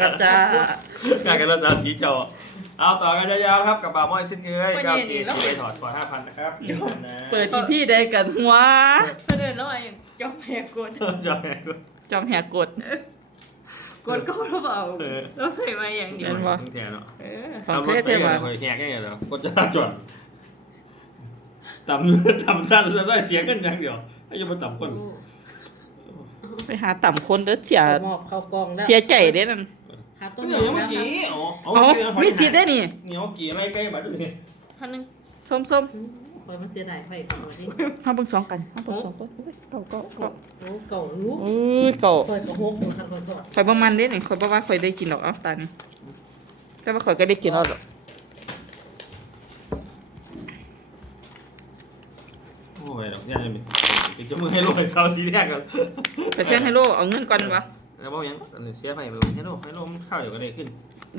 กันจ้า การกันเราจะสีจอเอาต่อกันยาวๆครับกับบ่าวม้อยเช่นเคยก้าวเกตสีถอดก่อน 5,000 นะครับ เปิดอีพี่ได้กันหัว เพื่อนเดินแล้วไอ้จอมแหกกด จอย จำแหกกด กดก็เราเปล่าเราใส่มาอย่างเดียว แทนเนาะ ของเทศเทวา แหกได้ไงเหรอก็จะจอดต่ำสั้นจะได้เสียงกันอย่างเดียวให้ยังมาต่ำคน ไปหาต่ำคนเด้อเสีย หมอบเข้ากองแล้ว เสียใจเด้นั่น หาต้น เห ห นี อ ยว ม เมื่อ แล้ว กี้ มีสิทธิ์ได้นี่ เหนียวกี่ไรใกล้บัตรนี่ พันหนึ่ง ส้ม คอยมันเสียดายไปก่อนดิ ห้าเบิ่งสองกันห้าเบิ่งสองคนเก่า โอ้เก่ารู้ เก่า คอยกระหกนะครับคอยก็ ข่อยบ่มันเด้นี่ข่อยบ่ว่าข่อยได้กินหรอกเอาตานี่แต่ว่าข่อยก็ได้กินแล้วหรอก โอ้ยดอกย่าจะเป็นจะมือให้ลูกให้เช้าสีแรกกัน ไปเที่ยงให้โลเอาเงินก่อนวะ แล้วบอกยังเสียไปให้ลูกมันข้าวอยู่ก็ได้ขึ้น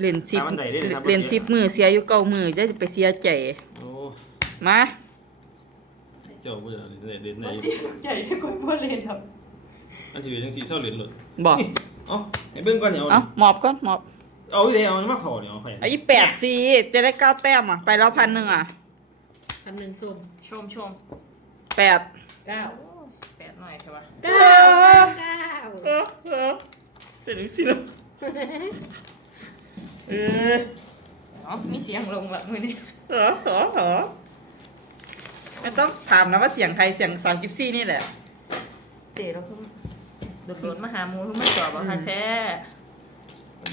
เล่น10 ตามอันใดได้เลยครับ เล่น10มื้อเสียอยู่9มื้อจะไปเสียใจ โอ้ มา เจ้าผู้ใหญ่เด่นไหน เสียใจที่คนพ่อเล่นครับ อันที่เป็นจังสีเศร้าเหรียญเลย บอก เอ้าไอ้เบิ้งก่อนเนี่ย เอาหมอบก่อนหมอบ เอาอีเดียเอามาขอเนี่ยเอาไป ไอ้8สิจะได้9แต้มอ่ะไปแล้ว1,000อ่ะ 1,000ส้ม ชม 8 9 แปดหน่อยใช่ปะ จะถึงสิแล้วมีเสียงลงแบบมือนี่ ไม่ต้องถามนะว่าเสียงใครเสียงสาวกิฟซี่นี่แหละ เจ๋เราคือโดดมาหามูคือมาจอบอะค่ะแท้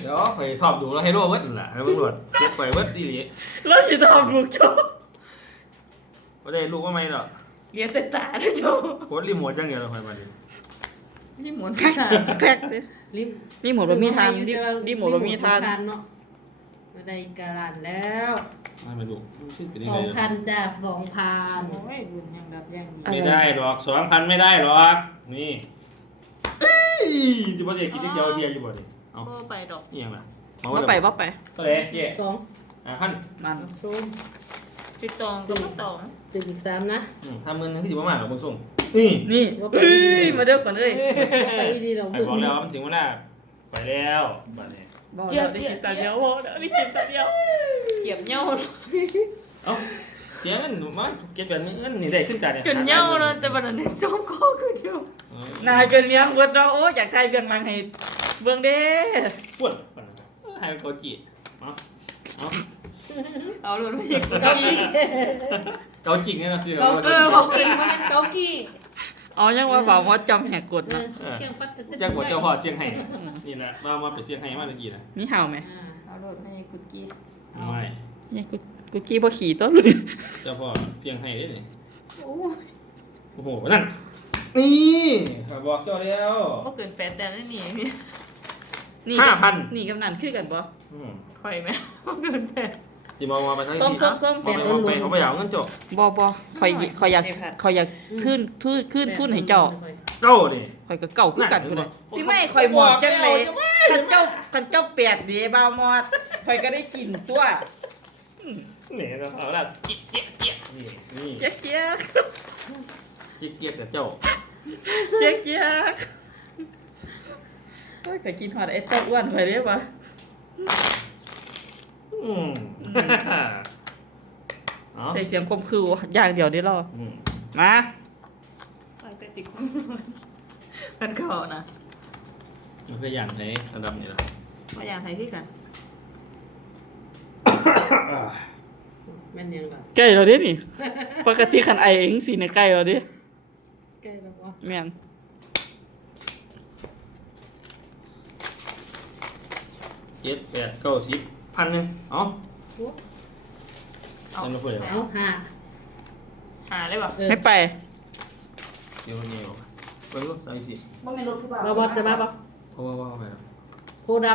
เดี๋ยวไปชอบดูแล้วให้รู้ว่าแหละแล้วตำรวจเสียไปวัดดีหลี แล้วจะทำลูกโจ้ ว่าได้รู้ว่าไม่หรอก เรียนแต่ตาเลยโจ โคตรรีโมทจังเดียวเราคอยมาดิ นี่หมุน แคร ตาก แครกเลย ริม นี่หมูบะมีทานนี่หมูบะมีทาน เนาะมาได้การันแล้ว มาดูชื่อเป็นยังไง 2,000จ้ะ โอ้ 2,000 ยบุญยังดับยังดี ไม่ได้หรอก2,000ไม่ได้หรอกนี่จะบ่ได้กินที่เชียวเทียอยู่บ่ดิเอา โอ้ไปดอก นี่ยังไง ว่าไปว่าไป ก็เลยเจ๊ 2 พัน มัน ส้ม ติดตองก็ไม่ตอง ตึง3นะ ทำเงินที่จะประมาณหรอกมึงส่งนี่ นี่เอ้ยมาเด้อก่อนเอ้ย ไปดีเรา ไอ้บอกแล้วมันถึงเวลาไปแล้วบัดนี้ บอกแล้วได้กินตาเดียวบอกแล้วได้กินตาเดียว เกี่ยมเน่า เอ้าเสียเงินมาเก็บแบบนี้เงินนี่ได้ขึ้นจ่ายเนี่ย จนเน่าเลยแต่บัดนี้ส้มก็คือเดียวน ายเกินเลี้ยงเบิดเราโอ้อยากทายเบียงมังให้เบื้องเด้ ปวดให้เขาจีเอาเอา เอาเลยไม่ใช่ เกาหลี เขาจริงเนี่ยนะสิ เกาหลีบอกเก่งว่าเป็นเกาหลี อ๋อยังว่าบ่าวว่าจำแหกกฎนะ เก่งปัด จังหวัดเจ้าพ่อเสียงไห้นี่แหละมาไปเสียงไห้มาตะกี้นะ มีเห่าไหม เอาเลยไม่ใช่กุดกี้ ไม่ เนี่ยกูจี้บ่ขี่ต้นรู้ดิ เจ้าพ่อเสียงไห้ได้เลย โอ้ย โอ้โหนั่นนี่บอกเจ้าแล้ว ก็เกิน8แต่แล้วนี่นี่ นี่ 5,000 นี่กับนั่นคือกันบ่ คอยไหมก็เกิน8 จีมองมาทาง ส้มส้มส้ม ไปเขาไปเอาเงินจบ บ่คอยอยากขึ้นให้เจ้า เจ้าดิ คอยก็เก่าคือกันพุ่นน่ะสิไม่คอยหมดจังเลยคันเจ้าแปดดีบ่าวหมดคอยก็ได้กินตัว เนี่ยเราเอาละเจี๊ยเจี๊ยนี่นี่ เจ๊กเจ๊ก เจี๊ยเจี๊ยกับเจ้า เจ๊กเจ๊กโอ้ยก็กินฮอดไอ้เต้าอ้วนไปได้บ่ ใส่เสียงคมคืออย่างเดียวได้หรอมา ตั้งแต่จิกกันเก่านะ มันคืออย่างไหนระดับนี้ละ มาอย่างไทยที่กัน แม่นยังล่ะ ใกล้เราดินี่ปกติคันไอเองสิเนี่ยใกล้เราดิ ใกล้แล้วบ่ แม่น 7 8 9 10 1,000เอา เอา เงินมาพูดเลย เอาหา หาเลยป่ะ ไม่ไป เดี๋ยวนี้ไปรู้ใส่สิ บ่แม่นรถผู้บ่าว บ่บ่จะมาบ่ เพราะว่าไปแล้ว โคด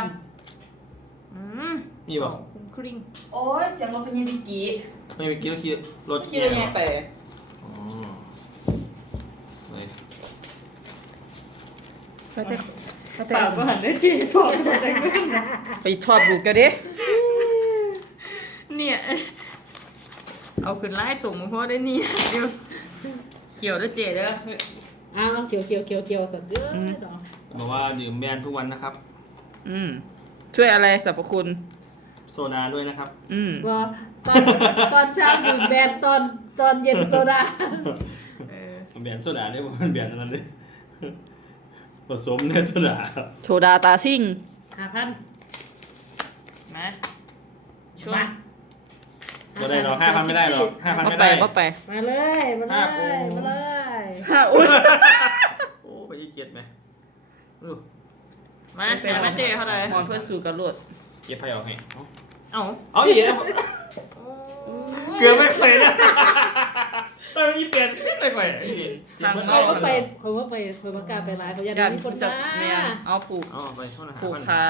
มีบ่ คุณคริ่ง โอ้ยเสียงรถพยาบิกี ไม่ไปกินแล้วขี่รถ ขี่รถแย่ไป อ๋อไหน ก็แต่ ปากก็หันได้ทีถ่วงแต่เงิน ไปชอบดูกันดิ เนี่ยเอาขึ้นไล่ตุ่มเพราะได้นี่เดี๋ยวเขียวด้วยเจเด้อ ำเอาเขียวสัตว์เด้อเนาะ บอกว่าดื่มแบรนด์ทุกวันนะครับ อืม ช่วยอะไรสรรพคุณ โซดาด้วยนะครับ ว่าตอนเช้าดื่มแบนตอนเย็นโซดา เออ มันแบนโซดาได้บ่มันแบนอันนั้นเลยผสมในโซดาครับ โซดาตาซิ่ง 5,000 มาช่ว มาย บ่ได้หรอก5,000ไม่ได้หรอก5,000 มา ไม่ ไป ได้ มาไป มาเลยมาเลยมาเลย อุ้ย โอ้ไปยี่เกียรไหมดู มาหามาเจเท่าไหร่ หมอนเพื่อสู่กันรวด เกียรไฟออกไง เอ้า เอาอีกแล้วเกือบไม่เคยนะตอนนี้เปลี่ยนซิดเลยไป เขาก็ไปเขาประกาศไปไลฟ์เขาอยาก ยัน มีคน จะ มา เมียเอาผูก เอาไปเท่าไหร่ ผูกคา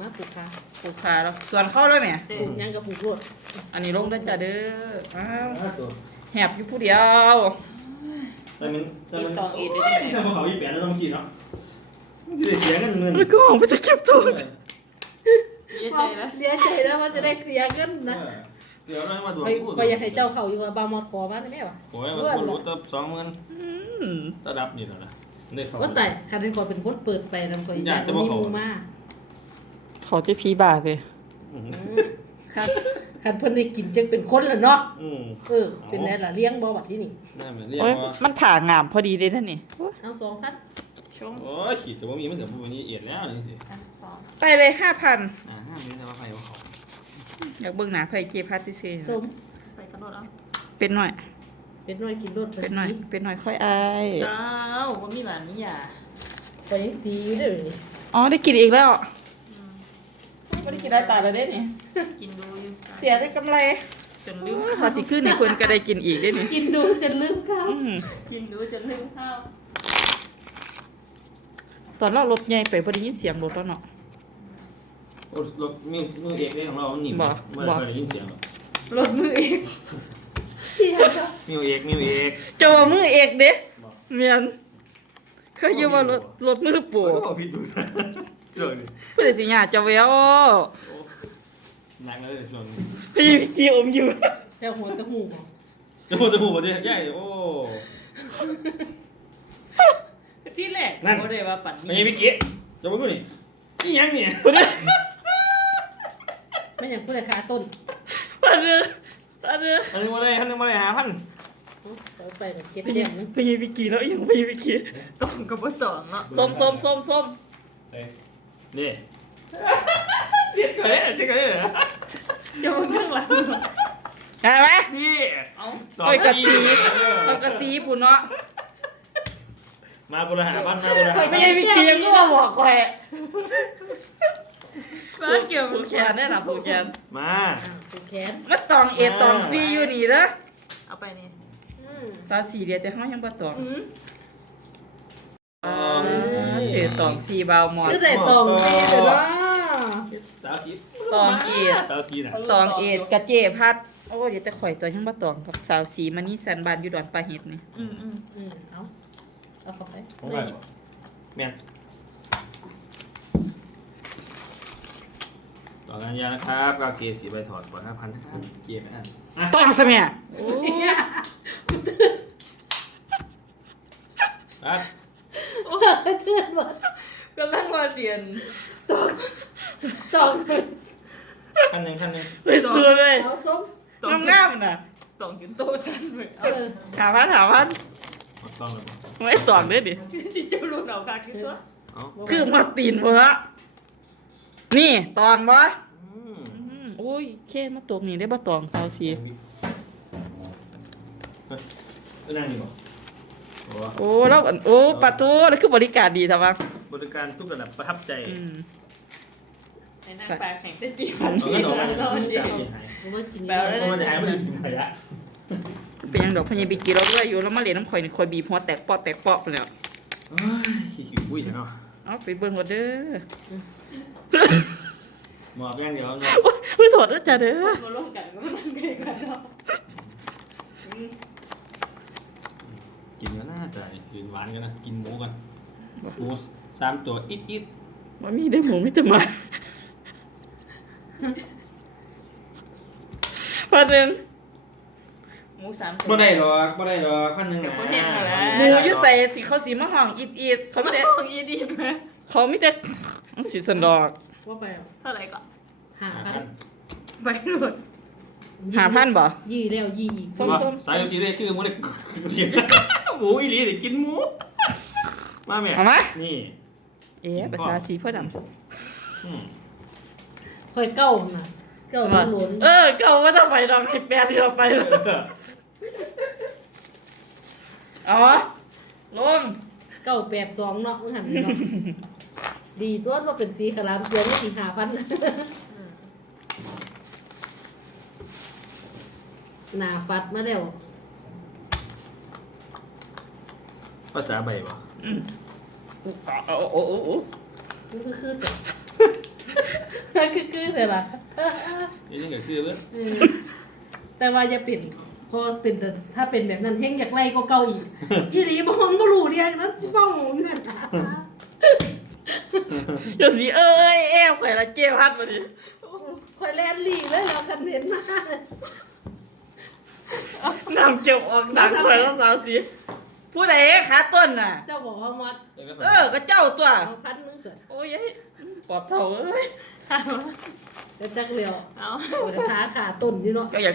มาปลูกค่ะ ผูกคาแล้วส่วนเข้าเลยไหม เจ ปลูกยังกับปลูกรวด อันนี้ลงได้จ้ะเด้ออ้าว ตัว แหบอยู่ผู้เดียว แต่มันถ้าเขาอีเปลี่ยนแล้วต้องกินเนาะมันจะเสียเงิน แล้วก็ออกไปจะเก็บตัว เยใจแล้ว เสียใจแล้วว่าจะได้เสียเงินนะ เดี๋ยวเรามาดู คอยอยากให้เจ้าเขาอยู่ว่าบางมอดขอมาได้ไหมวะ โอ้ยมันรู้ตัว20,000ระดับนี่แล้วนะได้เขา ก็แต่คันเป็นคนเป็นคนเปิดไปแล้วคอยอยากมีมูมา เขาจะพีบาไป คันเพิ่นได้กินจึงเป็นคนละเนาะ เป็นไงล่ะเลี้ยงบ่บัดที่นี่ นั่นมันเรียก โอ้ย ว่า มันผ่างามพอดีเลยนั่นนี่ เอา2,000 ชง โอ้ยขีดกับว่ามีมันกับพวกนี้เอียดแล้วนี่สิ สอง ไปเลย 5,000 ห้ามนี้แต่ว่าใครว่าเขา อยากเบิ่งหนาไฟเจพัทติเซ่ สม ไปกระโดดเอา เป็นหน่อย เป็นน้อยกินรส เป็นหน่อย เป็นหน่อยค่อยอาย เจ้าว่ามีแบบนี้อย่า ไปยังสีเด้อนี่ อ๋อได้กินอีกแล้วไม่ได้กินได้ตายแล้วเด้นี่ กินดูอยู่ เสียได้กำไร จนลืม พอจิขึ้นในคนก็ได้กินอีกได้นี่ กินดูจนลืมข้าว กินดูจนลืมข้าว ตอนเรารถใหญ่ไปพอได้ยินเสียงรถแล้วเนาะ โอ้รถมือเอกเลยของเราหนีไม่เคยได้ยินเสียงหรอก รถมือเอก ที่เจ้า มิวเอก เจะว่ามือเอกเด้เมียนเคยอยู่ว่ารถมือปู่ โอ้ผิดดูช่วงนี้ เพื่อสิญาเจะแวว หนักเลยช่วงนี้ พี่ขี้อมอยู่ เจ้าหัวตะหู จะพูดประเดี๋ยวใหญ่โอ้ ที่แรก นั่น เขาได้ว่าปั่น ไม่ใช่พี่เก๋จะมาพูดนี่อีหยังเนี่ย ไม่อย่างผู้ใดขาต้น อันนี้อันนี้ อันนี้มาเลย5,000 เอาไปแบบเก็ตเดี่ยงนึง พี่พี่กี้แล้วยังพี่กี้ ต้องกับว่าสองเนาะ ส้มส้มส้มส้ม นี่เสียเกิดเสียเกิด จะมาเรื่องหลัง เห็นไหม นี่ เอา โอ้ยกระซีต้องกระซีปุ่นเนาะ มาบุรหาบ้านมาบุรหา ไม่ใช่พี่กี้ยังก็บอกแขวะ บ้านเกี่ยว ผูกแขนแน่น่ะผูกแขน มา ผูกแขน มาตองเอตองซีอยู่นี่เด้อ เอาไปนี่ ตาสีเดียวแต่ห้องยังบ่ตอง อืม เจอตองซีบาวหมอน ชื่อใดตองซีเด้อเนาะ สาวสี ตองเอด สาวสีน่ะ ตองเอดกระเจพัดโอ้เดี๋ยวแต่ข่อยตัวยังบ่ตองกับสาวสีมานี่สันบานอยู่ดอนปลาเห็ดนี่ เอาเข้าไป ของใครแม่นต่อกันยานะครับกาเกสีใบถอดก่อน5,000นะครับเกียร์นะ ตองซะแม่ ครับ เทือนหมด กำลังว่าเจียน ตอง ท่านหนึ่ง เลยซื้อเลย เอาส้ม งามๆน่ะ ต้องกินโตสั้นไปเอา ถามว่า เอาต้องเลย ไม่ตองเด้อดิ ที่จะรู้เอาคาคิดตัว เอา คือมาตีนบ่ละนี่ตองบ่ อืม โอ้ยแค่มาตกนี่ได้บ่ตองสาวสี ก็นั่งอยู่บอก โอ้แล้วโอ้ปะตูแล้วคือบริการดีทว่า บริการทุกระดับประทับใจ ในหน้าปลาแข่งเต้นจีบ เอาก็ต่อไป เราจี ผมว่ากิน เพราะมันจะหายไปถึงไหนละ เป็นหยังดอกพญาบิกีเราด้วยอยู่แล้วมาเรียนน้ำข่อยนี่ข่อยบีบหัวแตกปอแตกปอไปแล้ว ขี้อุ้ยเนาะ เอาไปเบิ่งก่อนเด้อ หมอกอย่างเดียวเนาะ ไม่ถอดแล้วจ้ะเด้อ มาร่วมกันก็มันเก่งกันเนาะ กินก็น่าจะกินหวานกันนะกินหมูกันหมู3 ตัวอิด ว่ามีได้อหมูไม่จะมาพอหนึ่ง หมูสาม บ่ได้หรอกพันหนึ่งนะ หมูอยู่ใส่สีเขาสีมะห่องอิดเขาไม่ได้ ของยีดีไหม เขาไม่ได้สีสันดอก ว่าไปเอา เท่าไหร่ก่อน 5,000 ไปโหลด 5,000บ่ ยี่แล้วยี่อีก ส้ม สายสีได้คือหมูเด็กหมูอีหลีเด็กกินหมูมาแม่ เอามา นี่ ภาษาสีพ่อด ค่อยเก้าน่ะเก้ามันหล่น เก่าว่าต้องไปดอกให้แปดที่เราไปเลยอ๋อลง 982เนาะมึงหันเนาะดีตัวว่าเป็นสีขลามเสียงสี5,000หน้าฟัดมาแล้ว ภาษาใบบ่ โอ้ มันคือแต่คือแต่ละ นี่ก็คือเรื่อง แต่ว่าอย่าเป็นพอเป็นแต่ถ้าเป็นแบบนั้นเฮงอยากไล่ก็เก่าอีกอีหลีบ่ฮองบ่รู้เรียกนั้นสิเว้าอยู่นั่นล่ะ เดี๋ยวสิแอบข่อยละเกพัดมาดิ ข่อยแล่นหลีเลยแล้วคันเห็นมา น้ำเก็บออกดังข่อยแล้วสาวสีผู้ใดขาต้นน่ะ เจ้าบอกว่ามัด ก็เจ้าตัว เอาพันนึงเสร็จ โอ้ยปอบเท่าเอ้ย แล้วจักเรียว เอา โอ้ยขาขาต้นอยู่เนาะ ก็อยาก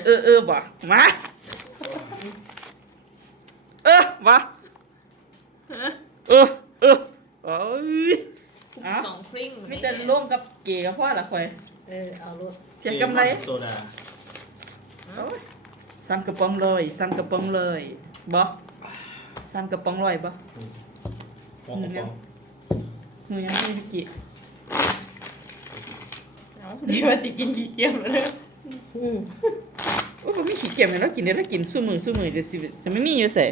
บ่มามาโอ้ย สองคริ่ง มีแต่ร่วมกับเก๋กับพ่อละข่อย เอารถ เสียกำไร โซดา ซ้ำกระป๋องเลยซ้ำกระป๋องเลยบ่ซ้ำกระป๋องลอยบ่ ปองปอง หนูยังไม่ได้กิน เอาดีว่าจะกินกี่เกี๊ยวเลย โอ้ยไม่ขี้เกียจเลยแล้วกินได้แล้วกินสู้มือจะไม่มีอยู่ใส่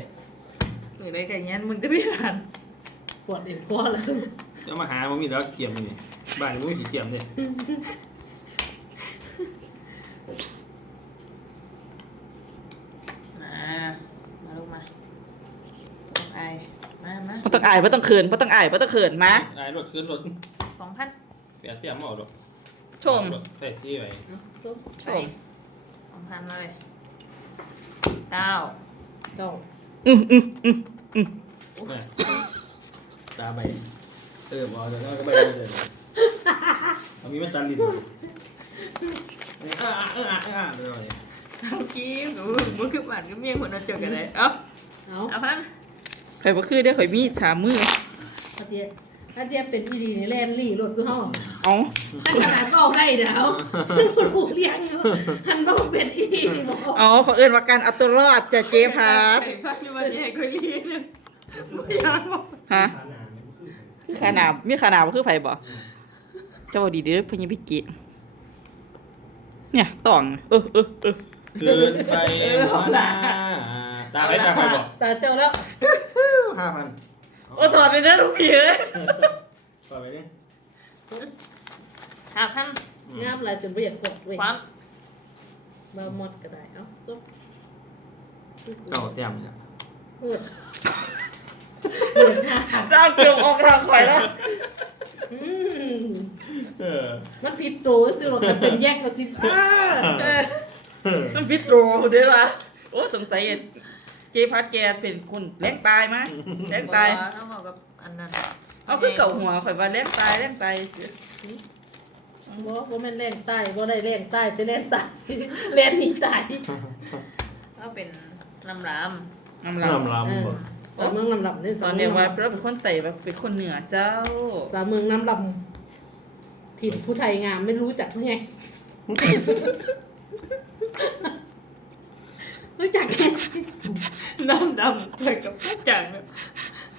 หรืออะไรกันงั้นมึงจะไม่ทาน ปวดเอ็นคอแล้ว จะมาหามันมีแล้วเกี่ยมนี่บ้านมันมีเกี่ยมเนี่ย มาลูกมาไอมา บ่ต้องอายบ่ต้องเขินมา ไอ้รถขึ้นรถ 2,000 เปียเสียมเอารถ ชม ใส่ซี่ไว้ ชม 2,000เลย9 เก้า ตาใบบอกจะต้องก็ใบเลยเอามีมันตันลิ้นเลย เอากี้ดูมึงคือบ้านก็เมียคนนั้นเจอกันเลยเอา เอา พัน ข่อยบ่คือได้ข่อยมีชามือ ถ้าเทียบเป็นอีดีนี่แล่นหลีรถสู้เฮา เอ้า อันขนาดเข้าได้เดี๋ยวบ่รู้เรียงอยู่หันบ่เป็นอีดีบ่ อ๋อเผอิญว่าการเอาตัวรอดจะเจ๊พาด ไอ้พันที่วันนี้ให้คุยเรียนไม่อยากบอก ฮะขนาดมีขนาดบ่คือไผบ่เจ้าดีเด้อพญาบิกิเนี่ยต่องเกินไปหัวหน้าตาใครบอก ตาเจ้าแล้ว 5,000 โอ้ถอดไปเด้อลูกพี่เอ้ย ต่อไปนี่ 5,000 งามหลายจนบ่อยากกดเว้ย ความ บ่หมดก็ได้เอ้าซุบ เจ้าเต็มเนี่ย เปิดเปิดหน้า ร่างเกี่ยวออกร่างข่อยแล้ว มันผิดโตสิรถมันเป็นแยกกับ15 มันพิโตรเด้อล่ะโอ้สงสัยเจ๊พัดแกเป็นคนแรงตายมั้ยแรงตาย ต้องบอกกับอันนั้น เอาคือเก่าหัวข่อยว่าแรงตายสิ บ่แม่นแรงใต้บ่ได้แรงใต้แต่แรงใต้แรงหนีตาย ก็เป็นลำราม น้ำลาย ลำบ่ สาวเมืองลำลำนี่ ตอนเดียวว่าเราเป็นคนไต่แบบเป็นคนเหนือเจ้า สาวเมืองน้ำลำถิ่นผู้ไทยงามไม่รู้จักไงรู้จักไง น้ำดำเจอกับจัง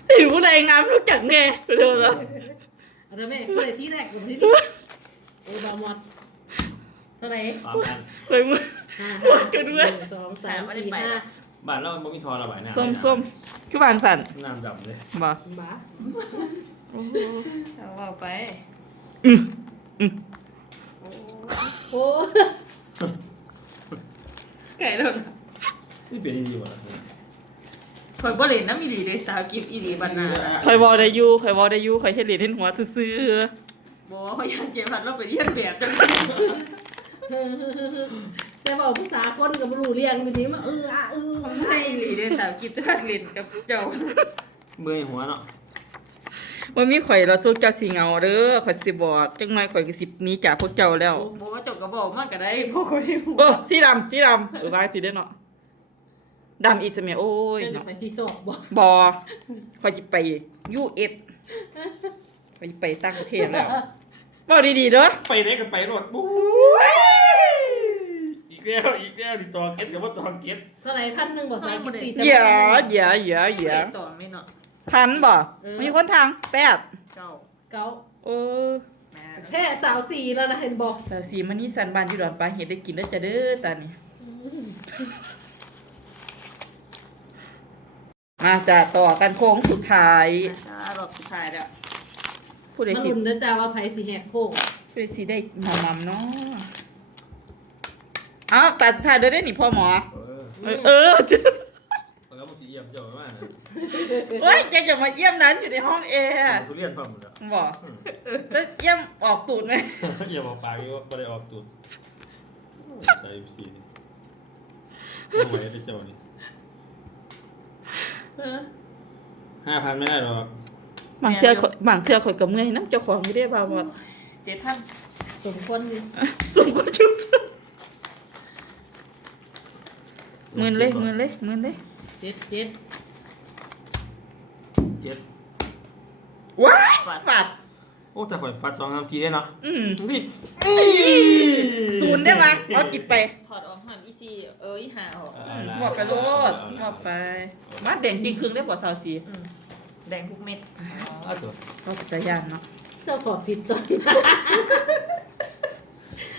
ถึงผู้ใดงามรู้จักแน่เด้อแล้ว อะไรแม่ผู้ใดที่แรกผมที่บาหมดเท่าไหร่ ข่อยมือ กันด้วย 1 2 3 4 5 บ้านเราบ่มีทอระบายน้ำ ส้มคือวางสั่น น้ำดำเลย บ่ บ้า เอาว่าไป โอ้ ไก่แล้วนะ นี่เป็นดีกว่า คอยบ่เล่นน้ำอีหลีได้สาวกิฟอีหลีบรรณา ข่อยเว้าได้อยู่ข่อยเฮ็ดเหรียญเฮ็ดหัวซื่อ บอกว่าเขาอยากเจ็บพัดเราไปเรียนแบบจัง แต่บอกภาษาคนกับรู้เรียงอยู่ดีมาไม่อีหลีได้สาวกิฟจะเล่นกับเจ้า เมื่อยหัวเนาะ ว่ามีข่อยเราจุกเจ้าสิเหงาเด้อข่อยสิบอกจังหน่อยข่อยก็สิหนีจากพวกเจ้าแล้ว บอกว่าเจบกระบอกมากก็ได้พวกคนที่หู โอ้สีดำว่าสิได้อเนาะดำอีสเมียโอ้ย เจะจะ เนาะ ไปที่สอบบ่ บอข่อยสิไป US ข่อยสิไปต่างประเทศแล้วเว้าดีๆเด้อ ไปไหนก็ไปรถบู๊อีกแล้วดิตอเก็ตกับว่าตอเก็ต เท่าไหร่พันหนึ่งบ่34 อย่า ต่อไม่เนาะ พันบ่มีคนทางแปด เจ้า เก้า โอ้ แม่ แค่สาวสี่แล้วนะเห็นบอก สาวสีมันนี่สันบานอยู่ดอนปลาเห็ดได้กินแล้วจะเด้อตานี่มาจะต่อกันโค้งสุดท้าย รอบสุดท้ายแล้ว ผู้ใด มา สิ ลุ้นนะจ๊ะว่าไผสิแหกโค้ง ผู้ใดสิได้หมอมๆเนาะอ้าวตาสุดท้ายเด้อได้หนิพ่อหมอเออ แล้วมันสีเอี่ยมเจ้าว่า เฮ้ยแกจะมาเยี่ยมนั้นอยู่ในห้องแอร์ ทุเรียนฟังหมดแล้ว บอกจะเยี่ยมออกตูดไหม อย่าบอกปากว่าไม่ได้ออกตูดใส่สีนี่ไม่ไหวได้เจ้านี่5,000ไม่ได้หรอก บางเทื่อข่อยกับเมื่อยน้ำเจ้าของไม่ได้บ่าวว่า 7,000 สมควรนี่ สมควรชุบหมื่นเลย เจ็ดเจ็ด เจ็ด ว้ายฝัด โอ้แต่ข่อยฟัด2-3-4ได้เนาะ นี่ ศูนย์ได้ปะเอากิบไป ถอดออกหันอีซีอีหาออก หมดไปโลดหมดไปมาแดงกินครึ่งได้บ่สาวสี แดงทุกเม็ด เอาตัว ก็จะยานเนาะ เจ้าขอผิดตอน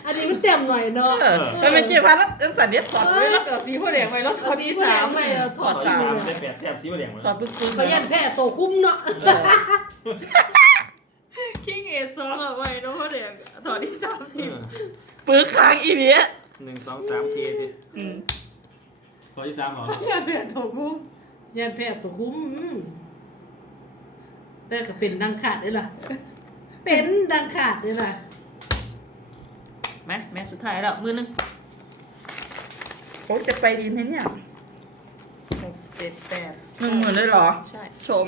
อันนี้มันเต็มหน่อยเนาะ แต่เป็นเจี๊ยบพันแล้วสันเดียถอดไว้แล้วก็สีพ่อแดงไว้แล้วถอดที่สาม ไม่เอาถอด สาม ได้8แถบสีแดงมา ถอดปึ๊กปึ๊ก เขายันแพ้โตคุ้มเนาะ คิงเอซองเอาไว้แล้วพ่อเด็กถอดที่3ที ปึ๊กค้างอีเนี้ย 1 2 3 K ดิข้อที่3เหรอ อย่าเดือดถกมุ้ง ยันแพ้โตคุ้มแต่ก็เป็นดังขาดได้ล่ะเป็นดังขาดได้ล่ะ แม่สุดท้ายแล้วมือนึง โอ้จะไปดีไหมเนี่ย 6 7 8 10,000เลยเหรอ ใช่ ชม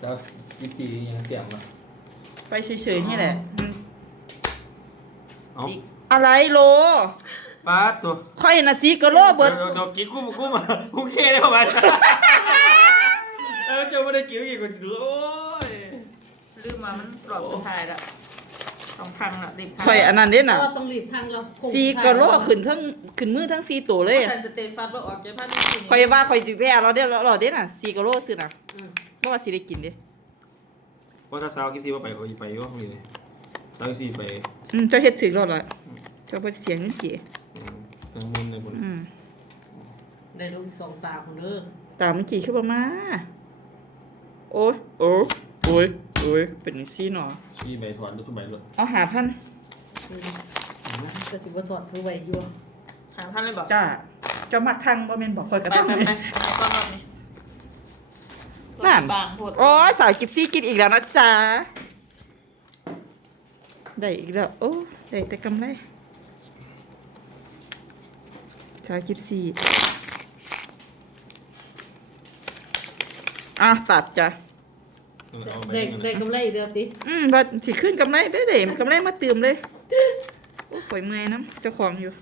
แล้ววิธียังเตรียมอ่ะ ไปเฉยๆนี่แหละ เอา อะไรโล ป้าตัว ค่อยนะซีก็โลเบิด เดี๋ยวกิ๊กกูมากูเคได้ประมาณเจ้าไม่ได้กิ๊กกี่คนโอ้ย ลืมมามันรอบสุดท้ายแล้ว2 ครั้งแล้วดิบ ค่อยอันนั้นเด้น่ะ เราต้องรีบทางเราโค้ง ซีก็โลขึ้นมือทั้งซีตัวเลย ฉันจะเตะฟัดว่าออกจากพันธุ์ ค่อยว่าค่อยสิแพ้เราเด้เราเด้น่ะซีก็โลซื้อน่ะ อืม บ่ว่าสิได้กินเด้ เพราะถ้าเช้ากิ๊กซีว่าไปเขาจะไปก็มีเลยเช้ากิ๊กซีไป เจ้าเฮ็ดถึกแล้วล่ะเจ้าบ่ได้เสียเงินเก๋ ทางมุมในบน ได้ลูกสองตาของเด้อ ตามเมื่อกี้คือบ่มาโอ้ยเป็นจังซี่เนาะ ซีใบถอนทุกใบเลย เอา5,000 ก็สิบ่ถอดคือไว้อยู่ 3,000เลยบอก จ้าเจ้ามักทางบ่แม่นบอกค่อยก็ ไป ทำ ไป เลย ไปก้อนรอบนี้ นั่น บางโหด โอ้ยสาวกิฟซี่กินอีกแล้วนะจ๊ะได้อีกแล้วโอ้ได้แต่กำไรสาวกิฟซี่ตัดจ้ะ ได้กำไรอีกเด้อติ ว่าสิขึ้นกำไรได้เลยกำไรมาเติมเลยโอ้ข่อยเมื่อยน้ำเจ้าของอยู่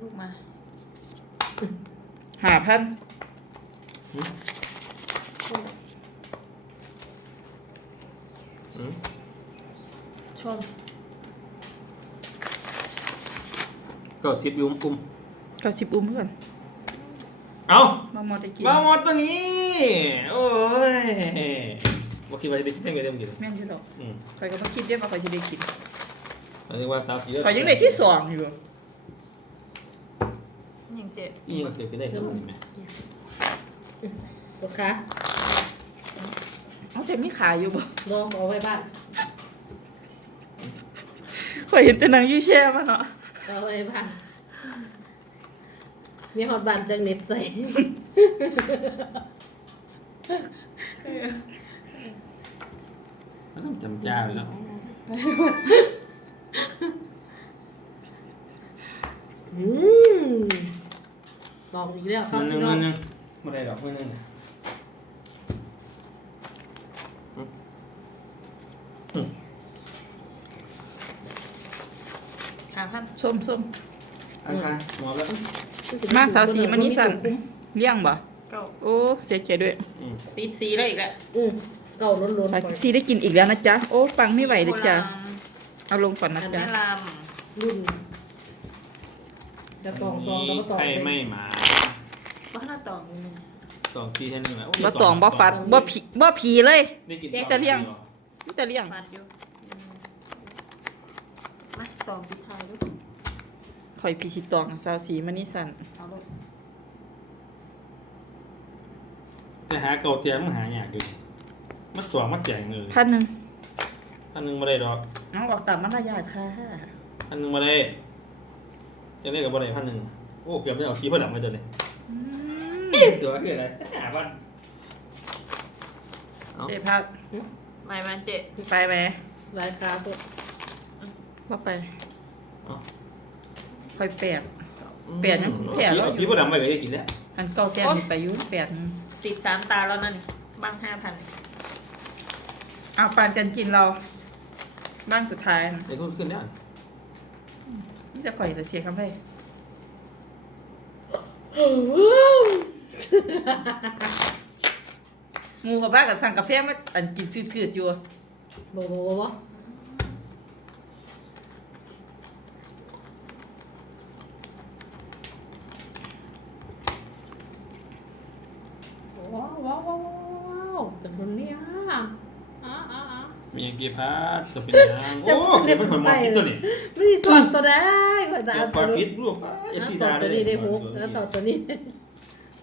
ลูกมา 5,000 ชม ก็ซิปยุ่ม ก็10อุ้มเพื่อน เอา มาหมดได้กิน มาหมดตัวนี้โอ้ยว่าคิดว่าจะได้ไม่ได้กิน แม่นอยู่ดอกข่อยก็บ่คิดได้ว่าข่อยสิได้กิน อันนี้ว่าสาวสี ข่อยยังได้ที่สองอยู่ ยังเจ็บ อีกเดี๋ยวไปได้ก็มีไหม ลูกค้า เอาจะมีขายอยู่บ่ ลองเอาไว้บ้าน ข่อยเห็นแต่หนังยูแช่มาเนาะ เอาไว้บ้านมีฮอดบ้านจังเน็บใส่ ต้องจำจ้าเลยแล้ว อืม ตองอีกแล้วครับ มันนึ พี่ ง น้อ มั ง นนึงไม่ได้ดอกมันนึง 5,000 ส้ม อันค่ะหมอแล้ว มาสาวสีมันนี่สั่นเลี้ยงบ่ เก้า โอ้เสียใจด้วย ติดสีเลยอีกแล้ว เก่าล้นๆ ฝาก ไป ซีได้กินอีกแล้วนะจ๊ะโอ้ปังไม่ไหวเลยจ้ะเอาลงก่อนนะ อัน จ๊ะ แม่ล รุ่นจะตองซองกับมาตอง ใคร เลย ไม่มา ำว่าถ้าตองนึง สองซีแค่นึงแล้ว บ่ตองบ่ฟัดบ่ผีเลย ได้กิน แต่เลี้ยง มีแต่เลี้ยง ฟาดอยู่มาตองปิดท้ายด้วย ข่อยพีสิตองสาวสีมันนี่สั่น เอาเลย แต่หาเก่าเตียมันหายากอยู่มันตัวมันแจงเลย 1,000 อันนึงมาได้ดอก เอาออกตามมารยาทค่ะ อันนึงมาได้จะได้กับบ่ได้พันหนึ่งโอ้เกือบได้เอาซีพอดับมาตัวนี้ตัวคืออะไรหาบ้าน เจ๊ภาพ ไม่มันเจ๊ ไปไหม รายการตัว ว่าไป เอา ข่อย8 แปดยังแปดแล้ว เอาซีพอดับมาก็ได้กินแล้ว อันเก่าแต้มนี่ไปอยู่8นึง ติด3 ตาแล้วนั่นบ้าง 5,000 เอาปานกันกินเราบ้านสุดท้ายนะ ไอ้ทุนขึ้นแล้ว นี่จะข่อยจะเสียคำเลยหมูกับบ้านกับสั่งกาแฟมาอันกินชืดๆอยู่ บ่ว้าวว้าวว้าวว้าวจะโดนเนี่ยมีเกียร์พัดตัวเป็นยางโอ้เดี๋ยวมันผลมอคิดตัวนี้ ไม่ตอดตัวได้ก่อนจะ เดี๋ยว เอา ค ตั วาว ม นี้ คิดรูปเอฟซี ตอ ดา ดตัวนี้ได้ฮุกแล้วตอดตัวนี้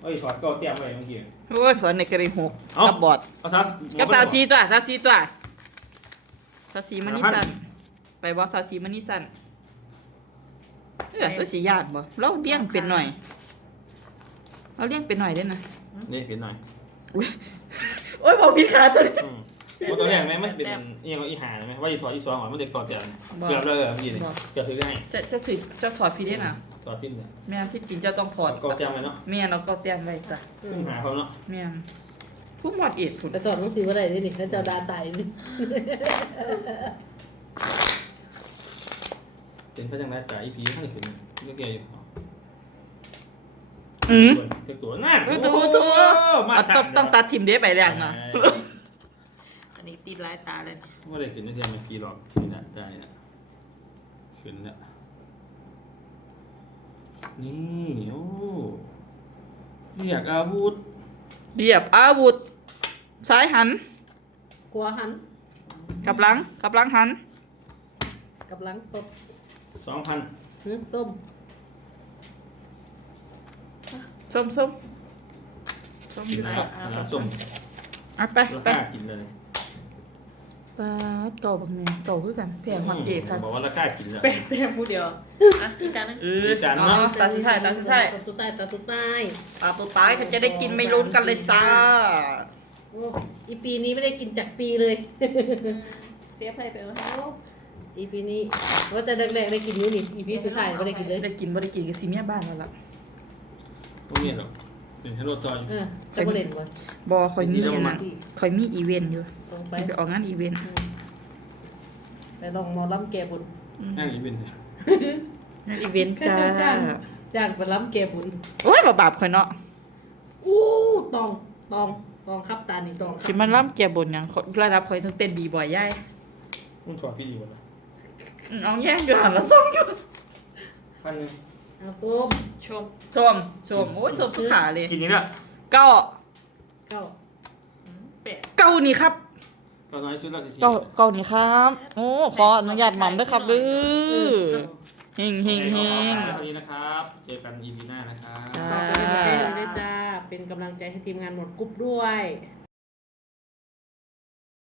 เอ้ยถอดก็เตรียมไว้เมื่อกี้ โอ้ยถอนในกระดิ่งหก เอ้า กับบอด เอาซะ กับสาวซีตัวสาวซีตัวสาวซีมันนี่สั่นไปบอกสาวซีมันนี่สั่นเราสีญาติบ่เราเลี้ยงเป็นหน่อยเราเลี้ยงเป็นหน่อยได้นะ นี่เป็นหน่อย อุ๊ยโอ้ยบอกผิดขาตัวนี้ ว่าตัวแรกไหมมันเป็นเอียงอีหาไหมว่าอีถอดอีสองหรอมันเด็กต่อเตียนเกือบเลยเมื่อกี้นี่เกือบถือให้ จะถือจะถอดพี่ได้นะ ต่อทิ้นเนี่ย แม่นที่จริงจะต้องถอด ก็เตรียมไว้เนาะ แม่นเราก็เตรียมไว้จ้ะ หาเขาเนาะ แม่นผู้หมวดเอ็ดผุด แต่ตอดต้องสิว่าได้นี่เขาจะดาตายนี่ เป็นพระจังไรจ่ายอีพีให้ถึงก็แกอยู่ ตัวนั่น ตัวต้องตัดทิมเด้ไปแรงนะ อันนี้ติดหลายตาเลย ว่าได้ขึ้นได้เทียมเมื่อกี้หรอกนี่นะได้นะขึ้นแล้วนี่โอ้เรียกอาวุธ เรียบอาวุธซ้ายหัน กลัวหัน กับหลังหัน กับหลังตบ 2,000 ส้ม ส้มส้มส้ม กิน อยู่ แล้วส้ม อ่ะไป รา ไป คากินเลย ปาดเก่าบักเงเก่าคือกันแพงฮอดเจ็บค่ะ บอกว่าราคากินแล้ว เป็นแต้มผู้เดียวอ่ะอีกจานนึง อ๋อตาสุดท้าย ตาตุใต้ ตาตัวตายเขาจะได้กินไม่ลุ้นกันเลยจ้า โอ้อีปีนี้ไม่ได้กินจากปีเลย เสียไพ่ไปแล้ว อีปีนี้ว่าแต่แรกๆได้กินอยู่นี่อีปีสุดท้ายไม่ได้กินเลย ได้กินบ่ได้กินก็สิเมียบ้านแล้วล่ะ ไม่มีหรอกเป็นฮัลโหลจอย จะบ่เล่นบ่ บ่ค่อยมีอันนั้นค่อยมีอีเวนต์อยู่ ตรงไป ไปออกงานอีเวนต์ ไปลองหมอลำแก่บุญ นั่งอีเวนต์ งานอีเวนต์จ้า จ้างไปลำแก่บุญ โอ้ยบ่บาปข่อยเนาะ อู้ตองครับตานี่ตอง สิมันล่ำแก่บนหยังระดับข่อยทั้งเต้นบีบ่อยย่าย มึงถอดพี่ดีกว่า เอาแย่งอยู่หันละส้มอยู่ พัน เอาส้ม ชม ส้มโอ้ยส้มสุขาเลย กินนี้ด้วย เก้า เก้า เป็ด เก้านี่ครับ ก็น้อยชุดละสิ เก้านี่ครับ โอ้ขออนุญาตหม่ำด้วยครับเด้อเฮง วันนี้นะครับเจอกันอีพีหน้านะครับ จ้า ฝากเป็นกำลังใจให้ด้วยจ้าเป็นกำลังใจให้ทีมงานหมดกรุ๊ปด้วย ค